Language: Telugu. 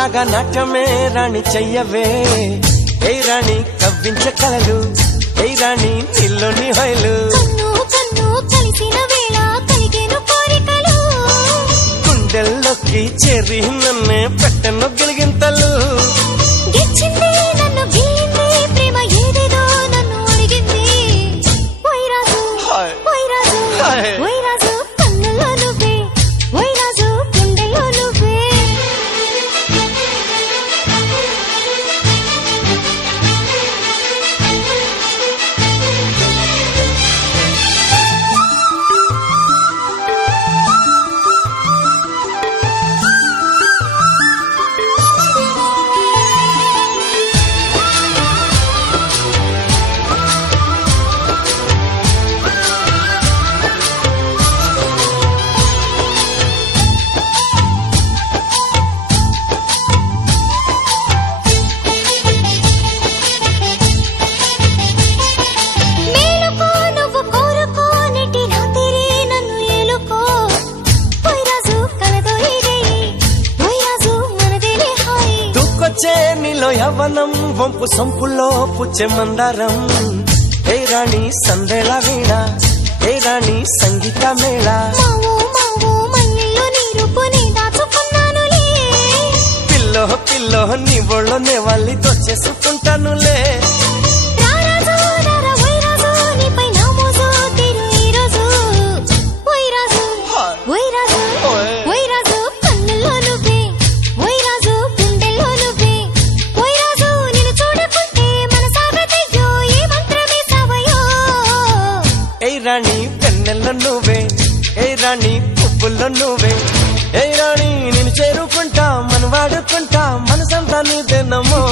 రాగా నాట్యమే రాణి చెయ్యవే ఏ రాణి కవ్వించే కలలు ఏ రాణి నీలోని హైలు గుండెల్లోకి చేరి నన్నే పెట్టను గిలిగింతలు నీలో యవ్వనం వంపు సొంపుల్లో పుచ్చే మందారం ఏ రాణి సందేళ వీణ ఏ రాణి సంగీత మేళ పిల్లో పిల్లో నీ ఒళ్ళోనే వాళ్ళి దొచ్చేసుకుంటానులే రాణి పెన్నెల్లో నువ్వే ఏ రాణి పువ్వుల్లో నువ్వే ఏ రాణి నేను చేరుకుంటా మనం వాడుకుంటా మనసంతా నీదేనమ్మో